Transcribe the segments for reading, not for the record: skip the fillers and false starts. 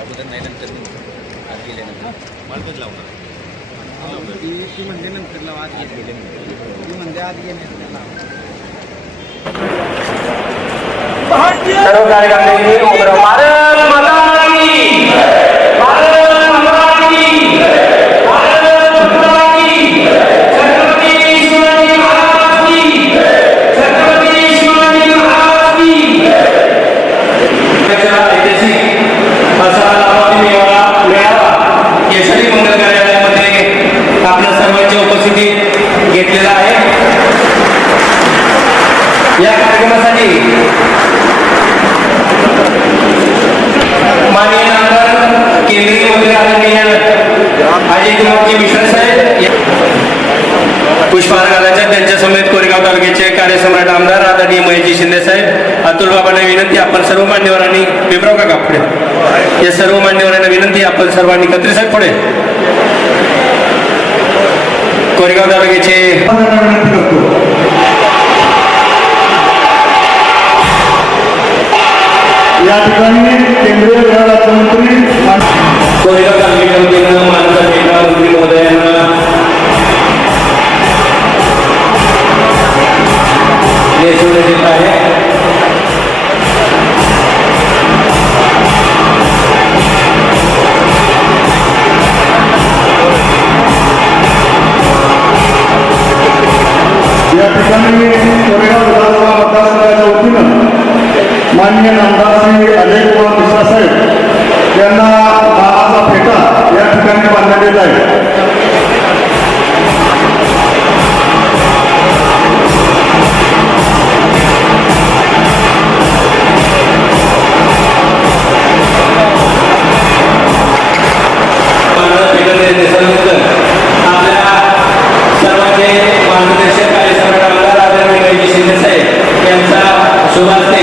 अगोदर नाही नंतर आत गेल्यानंतर मार्गच लावणार ती म्हणजे नंतर लावा आत गेल्यानंतर ती म्हणजे आत गेल्यानंतर लावा. सर्व कार्यकर्त्यांनी उतरा. भारत माता की भारत माता की भारत माता की छत्रपती शिवाजी महाराज की छत्रपती शिवाजी महाराज की. ऐतिहासिक असा लाभार्थी मेळावा केसरी मंगल कार्यालयामध्ये आपल्या सर्वांची उपस्थिती घेतलेला आहे. या कार्यक्रमासाठी माननीय आमदार केंद्रीय मंत्री आदरणीय अजयकुमारजी मिश्रा साहेब पुष्पहार घालायचे त्यांच्या समेत कोरेगाव तालुक्याचे कार्यसम्राट आमदार आदरणीय महेशजी शिंदे साहेब. अतुल बाबांना विनंती आपण सर्व मान्यवरांनी विप्राव काका पुढे या सर्व मान्यवरांना विनंती आपण सर्वांनी कत्री साहेब पुढे कोरेगाव तालुक्याचे या ठिकाणी केंद्रीय गृह राज्यमंत्री कोरेगाव तालुक्याच्या वतीनं माननीय मंत्री महोदयांना नेसवण्यात येत आहे. या ठिकाणी कोरेगाव विधानसभा मतदारसंघाच्या वतीनं माननीय आमदार श्री अजयकुमार मिश्रा साहेब यांना नावाचा फेटा या ठिकाणी बांधण्यात येत आहे. आपल्या सर्वांचे मार्गदर्शक कार्यसम्राट आमदार आदरणीय महेशजी शिंदे साहेब यांचा शुभ हस्ते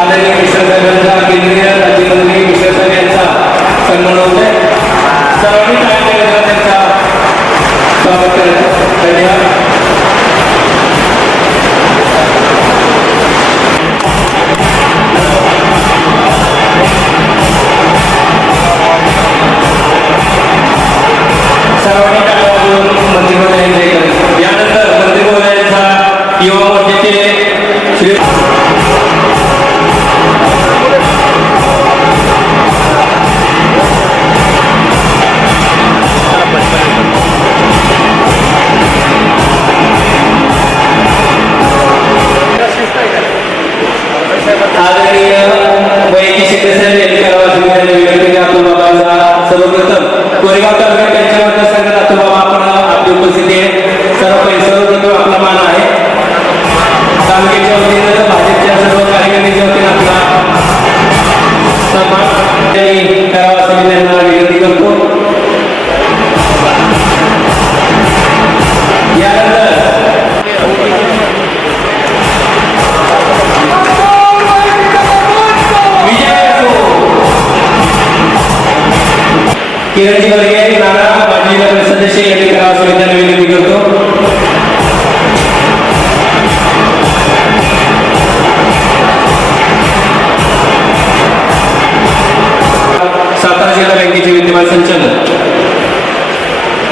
आदरणीय मिश्रा साहेबांचा केंद्रीय राज्यमंत्री मिश्रा साहेब यांचा सन्मान होतोय. सर्वांनी त्यांचा स्वागत करायचं. धन्यवाद. सर्वांनी मंत्री महोदयांचे यानंतर मंत्री महोदयांचा युवा मोर्चाचे श्री आदरणीय महेशजी शिंदे साहेब यांनी करावा अशी विनंती. अतुल बाबांचा सर्वप्रथम कोरेगाव तालुक्यात त्यांच्या मतदारसंघात अतुल बाबा आपण आपली उपस्थिती आहे. सर्वप्रथम आपला मान आहे. तालुक्याच्या वतीनं भाजपच्या सर्व कार्यकर्त्यांच्या वतीनं आपला सन्मान करावा अशी मी त्यांना विनंती करतो. यानंतर किरणजी वर्गे नाना माजी नगर सदस्य यांनी करावा असं मी त्यांना विनंती करतो. सातारा जिल्हा बँकेचे विद्यमान संचालक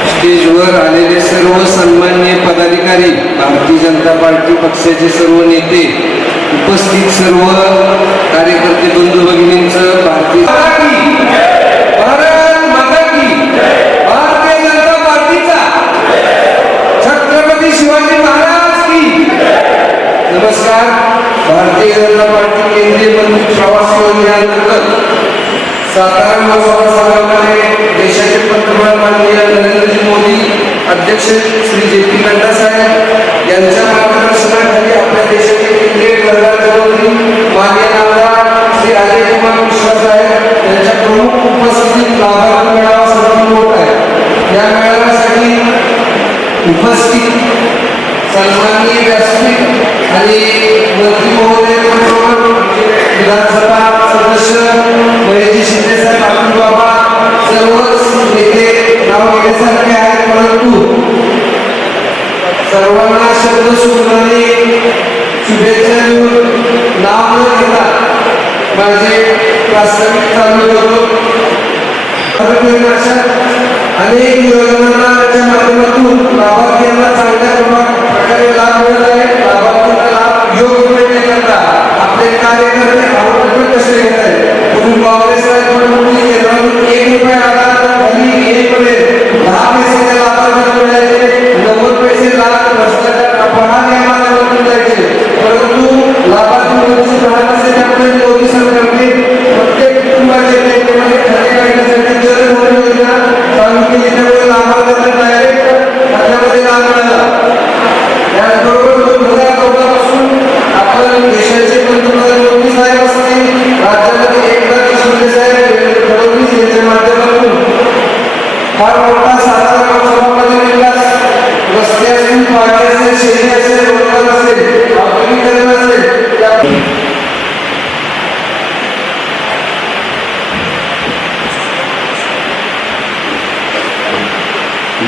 स्टेजवर आलेले सर्व सन्मान्य पदाधिकारी, भारतीय जनता पार्टी पक्षाचे सर्व नेते, उपस्थित सर्व कार्यकर्ते बंधू भगिनींचं भारतीय जनता पार्टीचा छत्रपती शिवाजी महाराज की. नमस्कार. भारतीय जनता पार्टी केंद्रीय मंत्री प्रवास योजनेअंतर्गत सातारा लोकसभा संघामध्ये देशाचे पंतप्रधान माननीय नरेंद्रजी मोदी अध्यक्ष श्री जे.पी. नड्डा साहेब यांच्या मार्गदर्शनाखाली आपल्या देशाचे केंद्रीय गृहराज्यमंत्री माननीय आमदार श्री अजयकुमार मिश्रा साहेब यांच्या प्रमुख उपस्थितीत लाभार्थी मेळावा संपन्न होत आहे. या मेळाव्यासाठी उपस्थित सन्माननीय व्यासपीठ आणि मंत्री महोदय विधानसभा सदस्य महेशजी शिंदे साहेब, अतुल बाबा सर्वच नेते नाव घेण्यासारखे आहेत, परंतु सर्वांना शब्द सुनाने शुभेच्छा देऊन नाव न घेता माझे प्रास्ताविक चालू करतो. अशा अनेक योजनांच्या माध्यमातून लाभार्थ्यांना चांगल्या प्रकारे लाभ मिळत आहे. लाभार्थ्यांना लाभ योग्य मिळण्याकरता आपले कार्यकर्ते आवडते कसे घेत आहेत. तुम्ही काँग्रेस केंद्रातून 1 रुपया आला तर खाली 1 पर्यंत 10 पैसे त्या लाभार्थ्यांना मिळायचे, 90 पैसे लाभ भ्रष्टाचार अपहार या माध्यमातून जायचे. परंतु लाभार्थी वंचित राहत असेल त्यामुळे मोदी सरकारने प्रत्येक कुटुंबाचे बँकेमध्ये खाते काढण्यासाठी जर योजना चालू केली त्यामुळे लाभार्थ्यांना डायरेक्ट खात्यामध्ये लाभ मिळाला. त्याचबरोबर 2014 पासून आपण देशाचे पंतप्रधान मोदी साहेब असतील, राज्यामध्ये एकनाथ शिंदे साहेब फडणवीस यांच्या माध्यमातून फार मोठा सातारा लोकसभामध्ये विकास, रस्ते असतील, पाणी असेल, शेती असेल, रोजगार असेल, औद्योगिकरण असेल,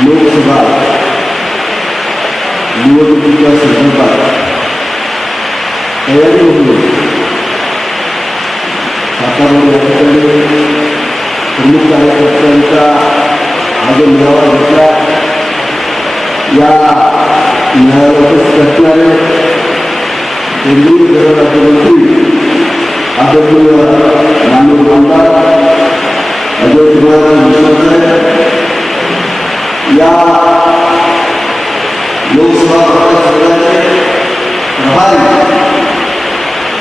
लोकसभा निवडणुकीच्या संदर्भात तयारी होऊन सातारा या ठिकाणी प्रमुख कार्यकर्त्यांचा हा जो मेळावा घेतला. या मेळाव्यात असणारे केंद्रीय गृहराज्यमंत्री आदरणीय माननीय आमदार अजय कुमार विश्वास या लोकसभा मतदारसंघाचे प्रभारी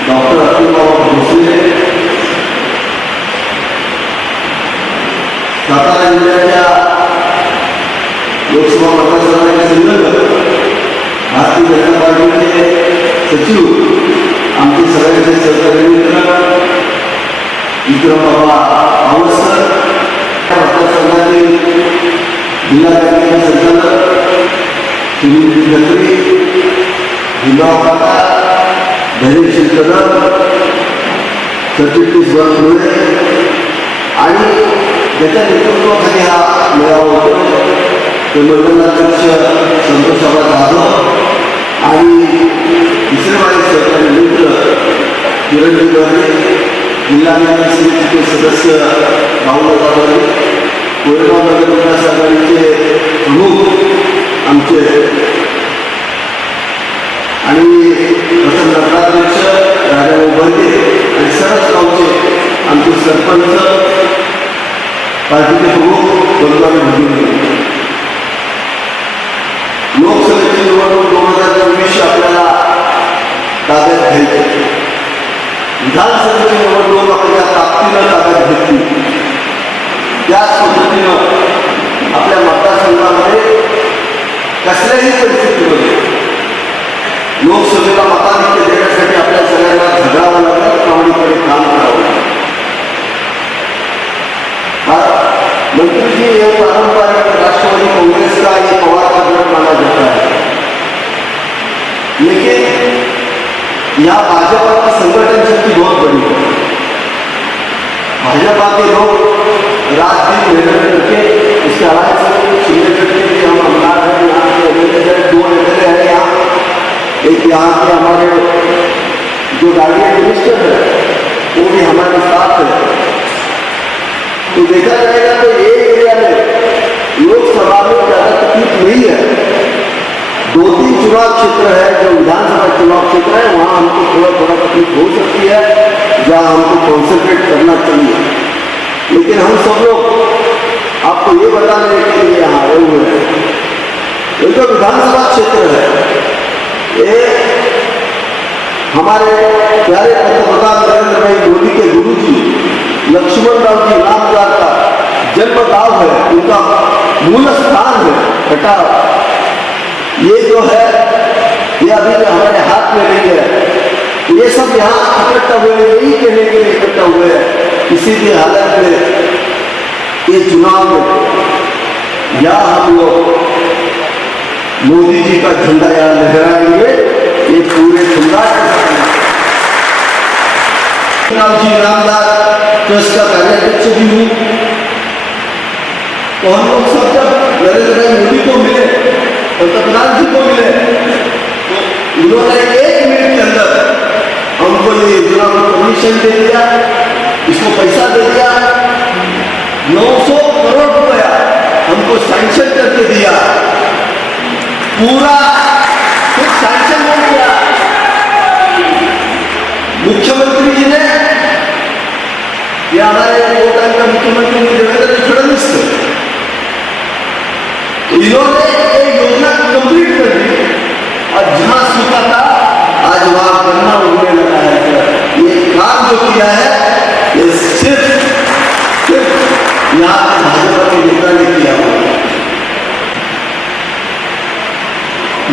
डॉक्टर अतुलबाबा भोसले, सातारा जिल्ह्याच्या लोकसभा मतदारसंघाचे संयोजक, भारतीय जनता पार्टीचे सचिव, आमचे सगळ्यांचे सहकारी मित्र विक्रम बाबा आवसकर, मतदारसंघातील जिल्हा बँकेचे संचालक सुनील खत्री, भीमराव काका, धैर्यशील कदम, सचिव सुळे आणि ज्याच्या नेतृत्वाखाली हा मेळावा होतो ते मंडलाध्यक्ष संतोषबाबा जाधव आणि तिसरे माझे सहकारी मित्र किरण गवळे, जिल्हा न्याय समितीचे सदस्य राहुल जाधव, कोरेगाव नगर विकास आघाडीचे प्रमुख आमचे आणि प्रथम नगराध्यक्ष राजाभाऊ बर्गे आणि सर्वच गावचे आमचे सरपंच, पार्टीचे प्रमुख बंधू भगिनी. लोकसभेची निवडणूक 2024 आपल्याला ताब्यात घ्यायची. विधानसभेची निवडणूक आपल्या ताकदीनं ताब्यात घेतली. त्याच पद्धतीनं आपल्या मतदारसंघामध्ये कसल्याही परिस्थितीमध्ये लोकसभेला मताधिक्य देण्यासाठी आपल्या सगळ्यांना झगडावं लागतं, प्रामाणिकपणे काम करावं लागतं. मंत्री जी ये पारंपरिक राष्ट्रवादी कांग्रेस का ये पवार का गढ़ माना जाता है, लेकिन यहाँ भाजपा की संगठन शक्ति बहुत बड़ी है. भाजपा के लोग रात दिन मेहनत करके इसके अलावा शिंदे करके कि हम अमदार हैं, यहाँ के एमएलए 2 एमएलए हैं यहाँ, एक यहाँ के हमारे जो गार्डियन मिनिस्टर है वो भी हमारे साथ है. तो देखा जाएगा तो ये एरिया में लोकसभा में ज़्यादा तकलीफ नहीं है. 2-3 चुनाव क्षेत्र है जो विधानसभा चुनाव क्षेत्र है, वहाँ हमको थोड़ा तकलीफ हो सकती है, जहाँ हमको कॉन्सेंट्रेट करना चाहिए. लेकिन हम सब लोग आपको ये बताने के लिए यहाँ आए हुए हैं. ये जो विधानसभा क्षेत्र है ये हमारे प्यारे पंतप्रधान नरेंद्र भाई मोदी के गुरु जी लक्ष्मण राव जी रामदास का जन्म गांव है, उनका मूल स्थान है कटार. ये जो है ये अभी हमारे हाथ में नहीं है. ये सब यहाँ इकट्ठा हुए यही कहने के लिए इकट्ठा हुए हैं किसी भी हालत में ये चुनाव में या हम लोग मोदी जी का झंडा यहाँ लहराएंगे. ये पूरे जी रामदास ट्रस्ट का कार्याध्यक्ष भी हूँ. तो हम लोग सब जब नरेंद्र भाई मोदी को मिले, पंतप्रधान जी को मिले, तो इन्होंने 1 मिनट के अंदर हमको ये योजना को परमिशन दे दिया, इसको पैसा दे दिया. 900 मुख्यमंत्री देवेंद्र फडणवीस इन्होंने ये योजना कंप्लीट कर दी और जहां सूखा था आज वहां गन्ना उगने लगा है। ये काम जो किया है ये सिर्फ यहाँ के भाजपा के नेता ने किया हुआ।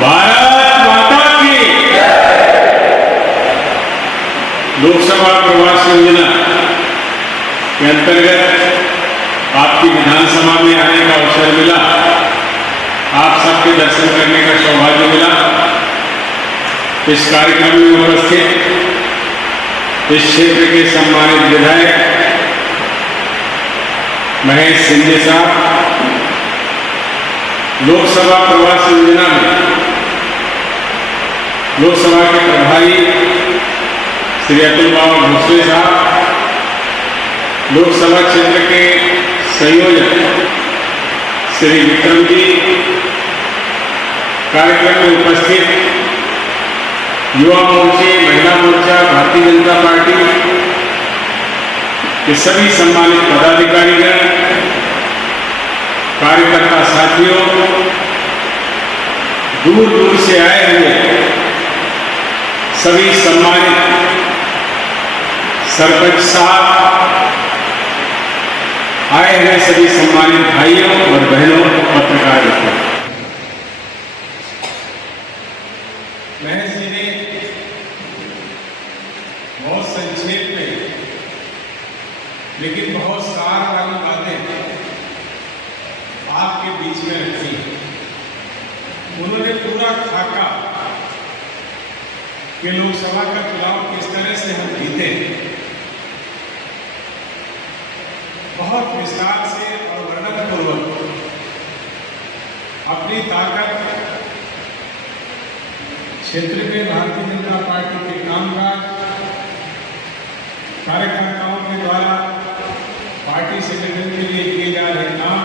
भारत माता की लोकसभा प्रवास योजना के अंतर्गत आपकी विधानसभा में आने का अवसर मिला, आप सबके दर्शन करने का सौभाग्य मिला। इस कार्यक्रम में उपस्थित इस क्षेत्र के सम्मानित विधायक महेश सिंह साहब, लोकसभा प्रवास योजना में लोकसभा के प्रभारी श्री अतुल बाबा भोसले साहब, लोकसभा क्षेत्र के संयोजक श्री विक्रम जी, कार्यक्रम में उपस्थित युवा मोर्चे, महिला मोर्चा, भारतीय जनता पार्टी के सभी सम्मानित पदाधिकारीगण, कार्यकर्ता साथियों, दूर दूर से आए हुए सभी सम्मानित सरपंच साहब, आए हुए सभी सम्मानित भाइयों और बहनों, पत्रकार मित्रों, महेश जी ने बहुत संक्षेप में लेकिन बहुत सार वाली बातें आपके बीच में रखी। उन्होंने पूरा खाका कि लोकसभा का चुनाव किस तरह से हम जीते बहुत विस्तार से और वर्णनपूर्वक अपनी ताकत, क्षेत्र में भारतीय जनता पार्टी के कामकाज, कार्यकर्ताओं के द्वारा पार्टी संगठन के लिए किए जा रहे काम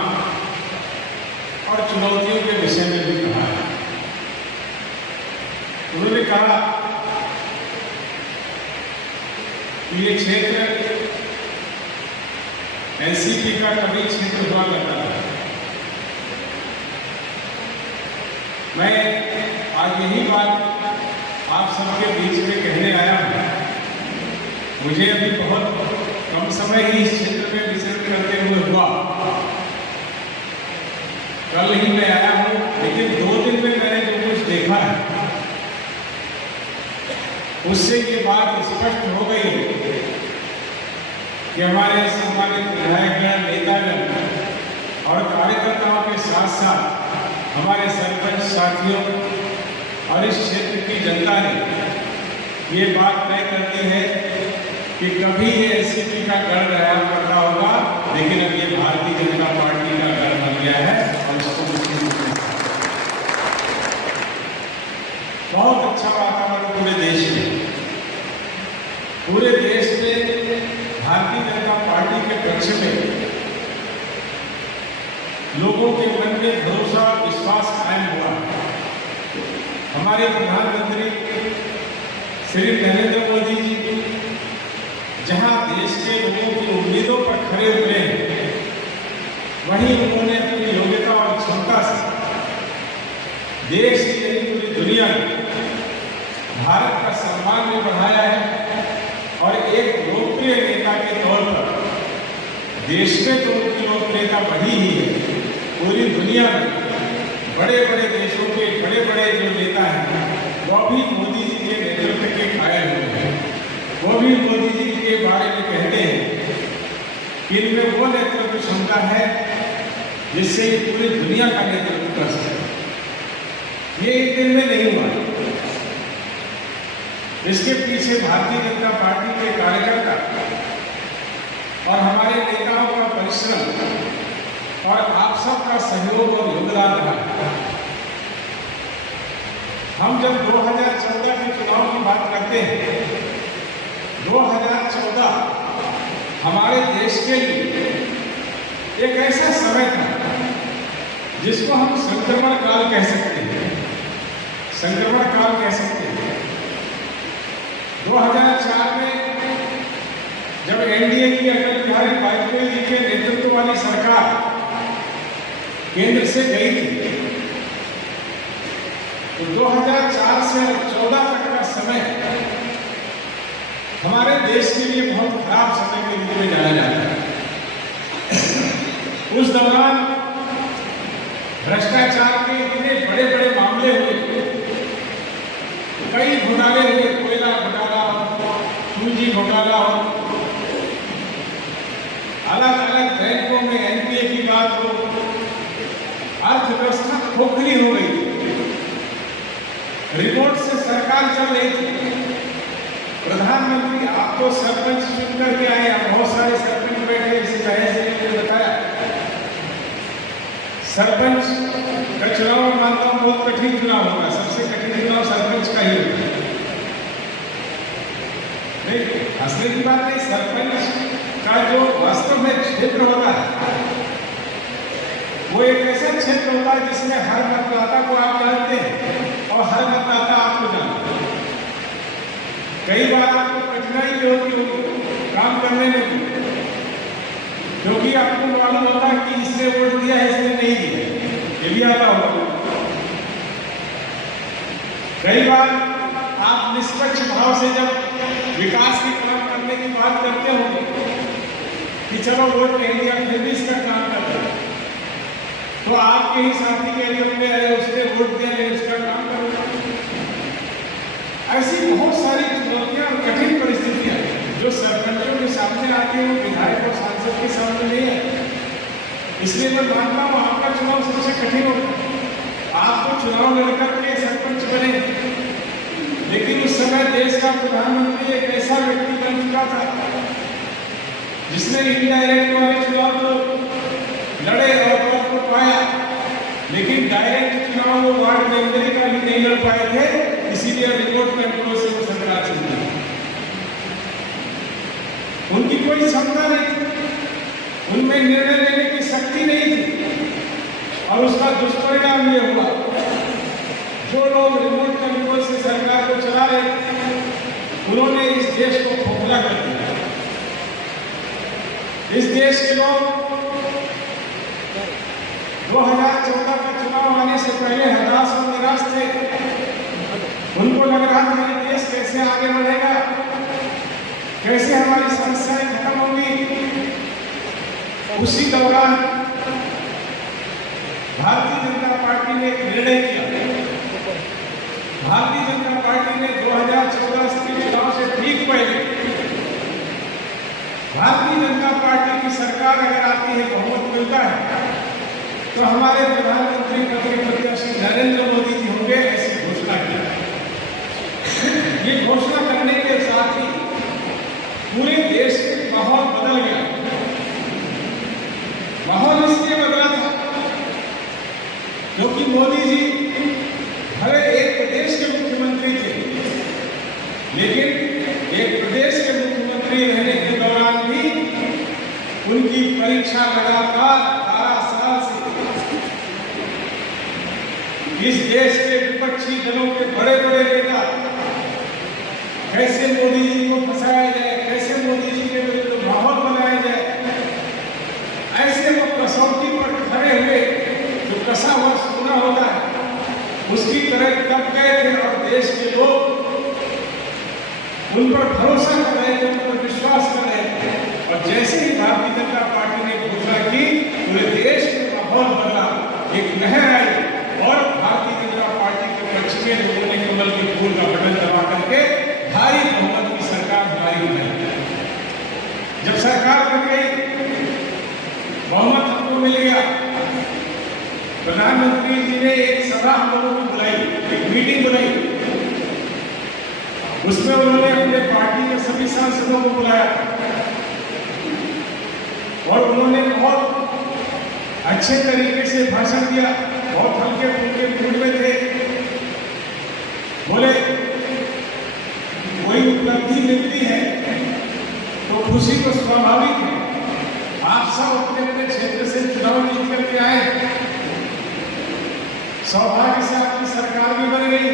और चुनौतियों के विषय में भी कहा है। उन्होंने कहा कि ये क्षेत्र एनसीपी का कभी क्षेत्र हुआ करता था। मैं आज यही बात आप सबके बीच में कहने आया हूं। मुझे अभी बहुत कम समय ही इस क्षेत्र में विचरण करते हुए हुआ, कल ही मैं आया हूं, लेकिन 2 दिन में मैंने जो कुछ देखा है उससे ये बात स्पष्ट हो गई कि हमारे सम्मानित विधायकगण, नेतागण और कार्यकर्ताओं के साथ साथ हमारे सरपंच साथियों और इस क्षेत्र की जनता ने ये बात तय कर दी है कि कभी ये एनसीपी का गढ़ रहा करता होगा, लेकिन अब ये भारतीय जनता पार्टी का गढ़ बन गया है और इसको बहुत अच्छा वातावरण पूरे देश में भारतीय जनता पार्टी के पक्ष में लोगों के मन में भरोसा, विश्वास कायम हुआ। हमारे प्रधानमंत्री श्री नरेंद्र मोदी जी जहां देश के लोगों की उम्मीदों पर खड़े उतरे हैं, वहीं उन्होंने अपनी योग्यता और क्षमता से देश की नहीं पूरी दुनिया में भारत का सम्मान भी बढ़ाया है और एक लोकप्रिय नेता के तौर पर देश में तो उनकी लोकप्रियता बढ़ी ही है, पूरी दुनिया में बड़े बड़े देशों के बड़े बड़े जो नेता हैं वो भी मोदी जी के नेतृत्व के कायल हुए हैं। वो भी मोदी जी के बारे में कहते हैं कि इनमें वो नेतृत्व क्षमता है जिससे ये पूरी दुनिया का नेतृत्व कर सकते। ये एक दिन में नहीं हुआ, इसके पीछे भारतीय जनता पार्टी के कार्यकर्ता और हमारे नेताओं का परिश्रम और आप सबका सहयोग और योगदान रहा। हम जब 2014 के चुनाव की बात करते हैं, 2014 हमारे देश के लिए एक ऐसा समय था जिसको हम संक्रमण काल कह सकते हैं। संक्रमण काल कह सकते हैं। 2004 में जब एनडीए की अटल बिहारी वाजपेयी जी के वाली सरकार केंद्र से गई थी, तो 2004 से 2014 तक का समय हमारे देश के लिए बहुत खराब समय के रूप में जाना जाता है। उस दौरान भ्रष्टाचार के इतने बड़े बड़े मामले हुए, कई घोटाले हुए, कोयला घोटाला, पूंजी घोटाला, अलग अलग बैंकों में एनपीए की बात हो, अर्थव्यवस्था खोखली हो गई, रिमोट से सरकार चल रही थी। प्रधानमंत्री आपको सरपंच चुन करके आए, बहुत सारे सरपंच बैठे, जिसे जाहिर ने बताया सरपंच का चुनाव मानता हूं बहुत कठिन चुनाव होगा, सबसे कठिन चुनाव सरपंच का ही होगा। नहीं, हंसने की बात नहीं, सरपंच का जो वास्तव में क्षेत्र होता है वो एक ऐसा क्षेत्र होता है जिसमें हर मतदाता को आप जानते हैं और हर मतदाता आपको जानते हैं। कई बार आपको कठिनाई भी होती होगी काम करने में, क्योंकि आपको मालूम होता है कि इसने वोट दिया है, इसने नहीं दिया, ये भी आता होगा। कई बार आप निष्पक्ष भाव से जब विकास के काम करने की बात करते होंगे कि चलो वोट नहीं दिया फिर भी इसका काम करते, तो आपके ही साथी के लिए अरे उसने वोट दिया नहीं, उसका काम करो। ऐसी बहुत सारी चुनौतियां और कठिन परिस्थितियां जो सरपंचों के सामने आती हैं, विधायक और सांसद के सामने नहीं है। इसलिए मैं मानता हूं आपका चुनाव सबसे कठिन होगा। आप तो चुनाव लड़कर के सरपंच बने, लेकिन उस समय देश का प्रधानमंत्री एक ऐसा व्यक्ति बन चुका था जिसने इनडायरेक्ट वाले चुनाव तो लड़े और पद को पाया, लेकिन डायरेक्ट चुनाव वो वार्ड मेंबर का भी नहीं लड़ पाए थे, इसीलिए रिमोट कंट्रोल से वो सरकार चलती। उनकी कोई क्षमता नहीं थी, उनमें निर्णय लेने की शक्ति नहीं थी, और उसका दुष्परिणाम ये हुआ जो लोग रिमोट कंट्रोल से सरकार को चला रहे थे उन्होंने इस देश को खोखला कर दिया। इस देश के लोग 2014 के चुनाव आने से पहले हताश और निराश थे। उनको लग रहा था कि देश कैसे आगे बढ़ेगा, कैसे हमारी समस्याएं खत्म होंगी। उसी दौरान भारतीय जनता पार्टी ने एक निर्णय किया। भारतीय जनता पार्टी ने 2014 के चुनाव से ठीक पहले भारतीय जनता पार्टी की सरकार अगर आती है, बहुमत मिलता है, तो हमारे प्रधानमंत्री पद के प्रत्याशी नरेंद्र मोदी जी होंगे, ऐसी घोषणा की। ये घोषणा करने के साथ ही पूरे देश में माहौल बदल गया। माहौल इसलिए बदला था क्योंकि मोदी जी भले एक प्रदेश के मुख्यमंत्री थे, लेकिन एक प्रदेश के मुख्यमंत्री रहने के दौरान भी उनकी परीक्षा लगातार 12 साल से इस देश के विपक्षी दलों के बड़े बड़े नेता कैसे मोदी जी को फंसाया जाए, कैसे मोदी जी के विरुद्ध माहौल बनाया जाए, ऐसे वो कसौटी पर खड़े हुए जो कसा हुआ सोना होता है उसकी तरह तक गए थे, और देश के लोग उन पर भरोसा कर रहे थे, उन पर विश्वास कर रहे थे। और जैसे ही भारतीय जनता पार्टी ने घोषणा की, पूरे देश में माहौल बदला, एक लहर आई, और भारतीय जनता पार्टी के पक्ष में लोगों ने कमल के फूल का बटन दबा करके भारी बहुमत की सरकार हमारी बनाई। जब सरकार बन गई, बहुमत हमको मिल गया, प्रधानमंत्री जी ने एक सभा हम लोगों को बुलाई, एक मीटिंग बुलाई। उसमें उन्होंने अपने पार्टी के सभी सांसदों को बुलाया और उन्होंने बहुत अच्छे तरीके से भाषण दिया, बहुत हल्के फुल्के मूड में थे। बोले कोई उपलब्धि मिलती है तो खुशी तो स्वाभाविक है, आप सब अपने अपने क्षेत्र से चुनाव जीत करके आए, सौभाग्य से आपकी सरकार भी बन गई,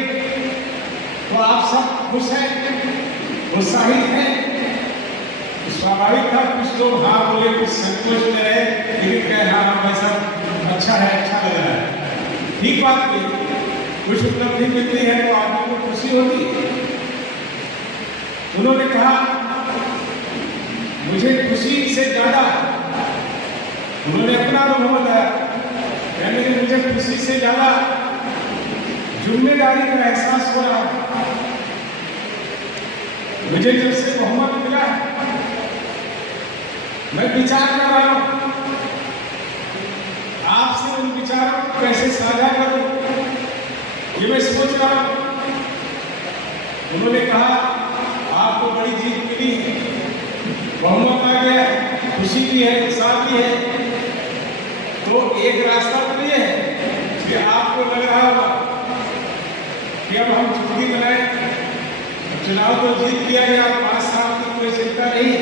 तो आप सब खुश हैं, उत्साहित हैं। स्वाभाविक था कुछ लोग हाँ बोले, कुछ संकोच में रहे, लेकिन अच्छा है, अच्छा लग रहा है। ठीक बात की, कुछ उपलब्धि मिलती है तो आदमी को खुशी होती है। उन्होंने कहा मुझे खुशी से ज्यादा, उन्होंने अपना अनुभव बताया, यानी कि मुझे खुशी से ज्यादा जिम्मेदारी का एहसास हो रहा है। मुझे जब से बहुमत मिला मैं विचार कर रहा हूं आपसे उन विचारों को कैसे साझा करूं, ये मैं सोच रहा हूं। उन्होंने कहा आपको बड़ी जीत मिली है, बहुमत आ गया, खुशी भी है, उत्साह भी है, तो एक रास्ता तो ये है कि आपको लग रहा होगा कि अब हम छुट्टी बनाए, चुनाव तो जीत लिया गया, 5 साल की कोई चिंता नहीं,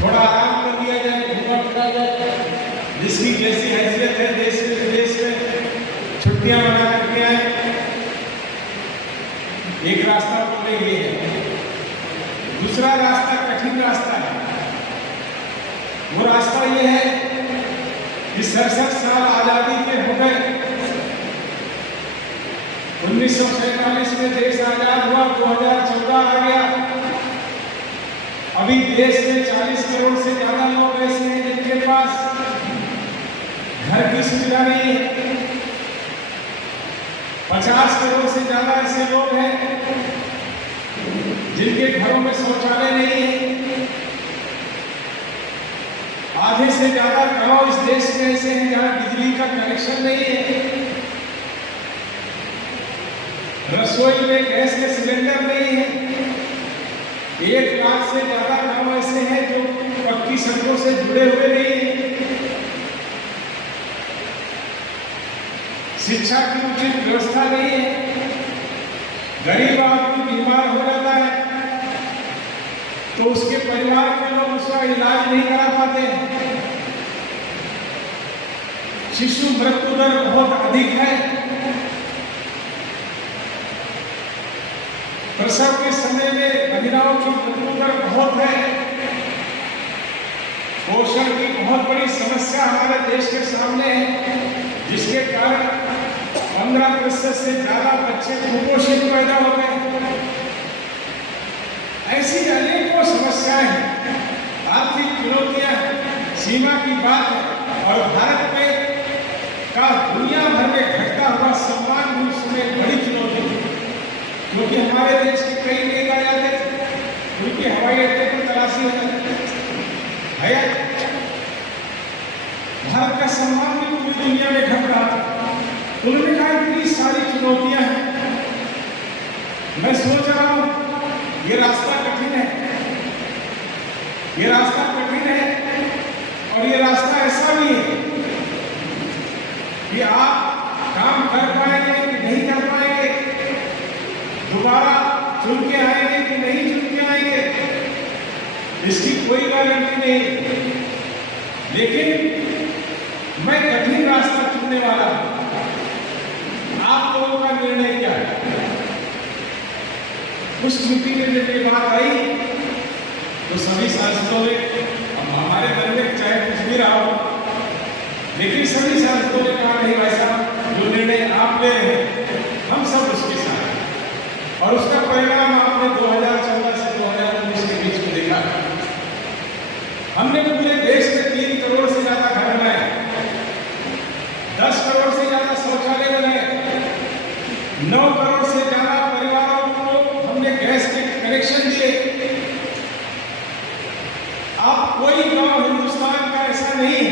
थोड़ा आराम कर लिया जाए, घूमा फिरा जाए, जिसकी जैसी हैसियत है देश में विदेश में छुट्टियां मना करके आए। एक रास्ता तो ये है। दूसरा रास्ता कठिन रास्ता है। वो रास्ता ये है कि 67 साल आजादी के हो गए, 1947 में देश आजाद हुआ, 2014 आ गया, अभी देश में 40 करोड़ से ज्यादा लोग ऐसे हैं जिनके पास घर की सुविधा नहीं है, 50 करोड़ से ज्यादा ऐसे लोग हैं जिनके घरों में शौचालय नहीं है, आधे से ज्यादा गांव इस देश में ऐसे हैं जहां बिजली का कनेक्शन नहीं है, रसोई में गैस के सिलेंडर नहीं है, 1 लाख से ज्यादा गांव ऐसे हैं जो पक्की सड़कों से जुड़े हुए नहीं हैं, शिक्षा की उचित व्यवस्था नहीं है, गरीब आदमी बीमार हो जाता है तो उसके परिवार के लोग उसका इलाज नहीं करा पाते, शिशु मृत्यु दर बहुत अधिक है, प्रसव के समय में महिलाओं की मृत्यु दर बहुत है, पोषण की बहुत बड़ी समस्या हमारे देश के सामने है, जिसके कारण 15% से ज्यादा बच्चे कुपोषित पैदा हो गए। ऐसी अनेकों समस्याएं हैं, आर्थिक चुनौतियां, सीमा की बात है, और भारत में का दुनिया भर में घटता हुआ सम्मान भी उसमें बड़ी चुनौती है, क्योंकि हमारे देश के कई नेता जाते थे, उनके हवाई अड्डे पर तलाशी होती है, भारत का सम्मान भी पूरी दुनिया में घट रहा था। उन्होंने कहा इतनी सारी चुनौतियां हैं, मैं सोच रहा हूं ये रास्ता कठिन है, ये रास्ता कठिन है, और ये रास्ता ऐसा भी है कि आप काम कर पाएंगे कि नहीं कर पाएंगे, दोबारा चुन के आएंगे कि नहीं चुन के आएंगे, इसकी कोई गारंटी नहीं, लेकिन मैं कठिन रास्ता चुनने वाला हूं। आप लोगों का निर्णय क्या है? उस मीटिंग में जब ये बात आई तो सभी सांसदों ने, अब हमारे मन में चाहे कुछ भी रहा हो, लेकिन सभी सांसदों ने कहा नहीं भाई साहब, जो निर्णय आप ले रहे हैं हम सब उसके साथ हैं, और उसका परिणाम आपने 2014 से 2019 के बीच में देखा। हमने पूरे देश में 3 करोड़ से ज्यादा घर बनाए, 10 करोड़ से ज्यादा शौचालय बनाए, 9 करोड़ से ज्यादा परिवारों को हमने गैस के कनेक्शन दिए। अब कोई गांव हिंदुस्तान का ऐसा नहीं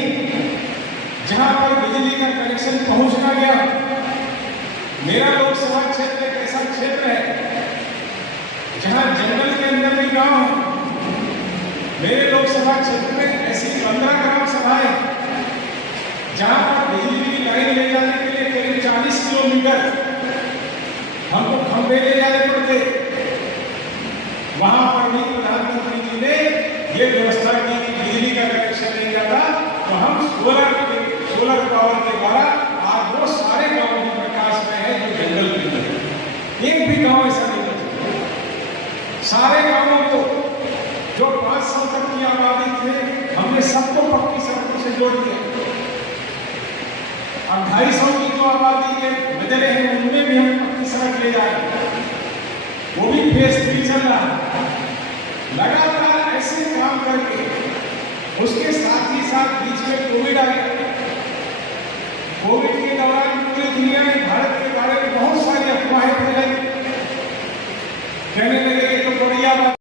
जहां पर बिजली का कनेक्शन पहुंच ना गया। मेरा लोकसभा क्षेत्र एक ऐसा क्षेत्र है जहां जंगल के अंदर भी गांव है। मेरे लोकसभा क्षेत्र में ऐसी 15 ग्राम सभाएं जहां पर बिजली की लाइन ले जाने के लिए करीब 40 किलोमीटर हमको खंभे ले जाने पड़ते, वहां पर भी प्रधानमंत्री जी ने ये व्यवस्था की कि बिजली का कनेक्शन नहीं जाता तो हम सोलर पावर के द्वारा आज वो सारे गांव भी प्रकाश में है जो जंगल के अंदर है। एक भी गांव ऐसा नहीं बचा। सारे गांवों को जो 500 तक की आबादी थे हमने सबको पक्की सड़कों से जोड़ दिया। और 250 की जो आबादी के बदले हैं उनमें भी हम पक्की सड़क ले जाएंगे, वो भी फेज 3 चल रहा है। लगातार ऐसे काम करके उसके साथ ही साथ बीच में कोविड आ गया। कोविड के दौरान पूरी दुनिया में भारत के बारे में बहुत सारी अफवाहें फैलाई, कहने लगे